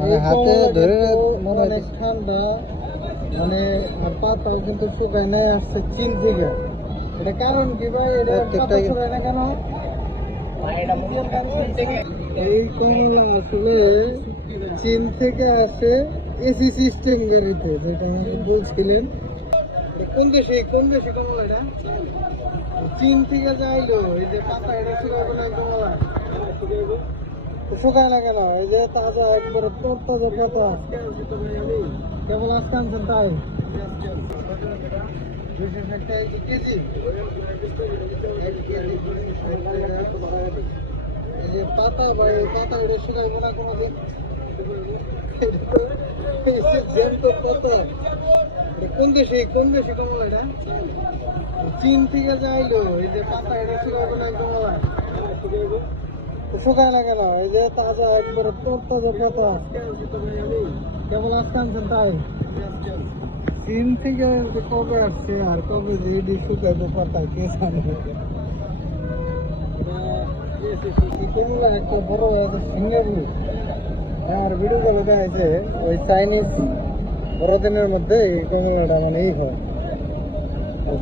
মানে হাতে ধরে মনে অনেক ঠান্ডা, মানে আর পাতাও কিন্তু শুকায় নাই, আসছে চীন থেকে। এটা কারণ কি ভাই? এটা পাতা শুকায় না কেন? এই কমলা আসলে চীন থেকে আসে এসি সিস্টেম গাড়িতে, যেটা আমাকে বলছিলেন। কোন দেশে কমলা এটা? চীন থেকে যাইলো। এই যে পাতা, এটা শুকাবে না কমলা? শুকায় না কেন? এই যে তাজা, একবারে তরতাজা পাতা। কেবল আজকে আনছেন তাই? 260 টাকা কেজি। এই যে পাতা ভাই, পাতা এটা শুকাইবো না কোনোদিন? জ্যান্ত পাতা। কোন দেশে কমলা এটা? চীন থেকে যাইলো। এই যে পাতা, এটা শুকাইবো না কমলা? শুকায় না কেন? এই যে তাজা, একবারে তরতাজা পাতা। কেবল আজকে আনছেন তাই? চীন থেকে যে কবে আসছে আর কবে যে এটি শুকাইবো পাতা, কে জানে? কমলা একটা বড় সিঙ্গাপুর আর ভিডিও কলে দেখাইছে, ওই চাইনিজ বড়দিনের মধ্যে এই কমলাটা মানে এই হয়,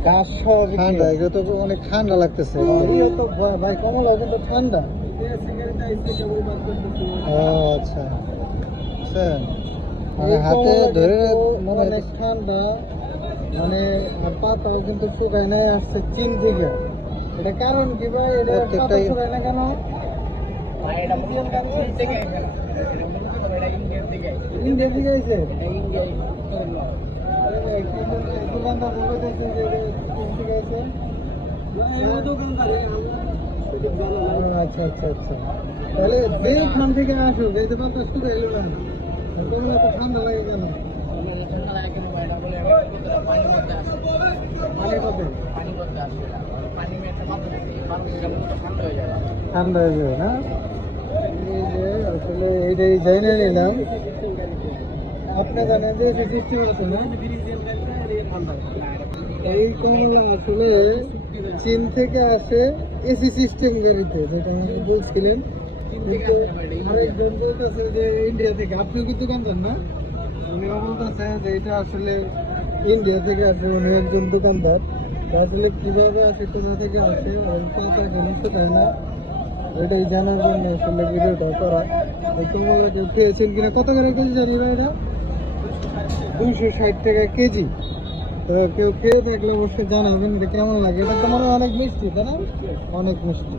গাছ সহ ঠান্ডা, এগুলো তো অনেক ঠান্ডা লাগতেছে। তো ভাই কমলা কিন্তু ঠান্ডা। ও আচ্ছা, মানে হাতে ধরে মনে অনেক ঠান্ডা, মানে আর পাতাও কিন্তু শুকায় নাই, আসছে চীন থেকে। এটা কারণ কি ভাই? এটা পাতা প্রত্যেকটাই শুকায় না কেন? ইন্ডিয়া থেকে আইছে? দোকানদার বলতেছে যে চীন থেকে আইছে। আচ্ছা আচ্ছা আচ্ছা, তাহলে যেখান থেকে আসুক, এই যে পাতা শুকাই এলো না, তোমরা এত ঠান্ডা লাগে কেন? পানি কত? ঠান্ডা হয়ে যাবে না? এই যে আসলে এইটাই জেনে নিলাম। আপনি জানেন যে সিস্টেম আছে না? এই কমলা আসলে চীন থেকে আসে এসি সিস্টেম গাড়িতে, যেটা আমাকে বলছিলেন। কিন্তু আরেকজন বলতেছে যে ইন্ডিয়া থেকে। আপনিও কি দোকানদার না? উনিও বলতেছে যে এটা আসলে ইন্ডিয়া থেকে আসে, উনি একজন দোকানদার। তো আসলে কিভাবে আসে, কোথা থেকে আসে, ওই পাতা জিনিস তাই না, ওইটাই জানার জন্য আসলে ভিডিওটা করা। এই কমলা কেউ খেয়েছেন কিনা? কত করে কেজি জানি না এটা? 260 টাকা কেজি। তো কেউ খেয়ে থাকলে অবশ্যই জানাবেন যে কেমন লাগে। এটা তো মনে হয় অনেক মিষ্টি, তাই না? অনেক মিষ্টি।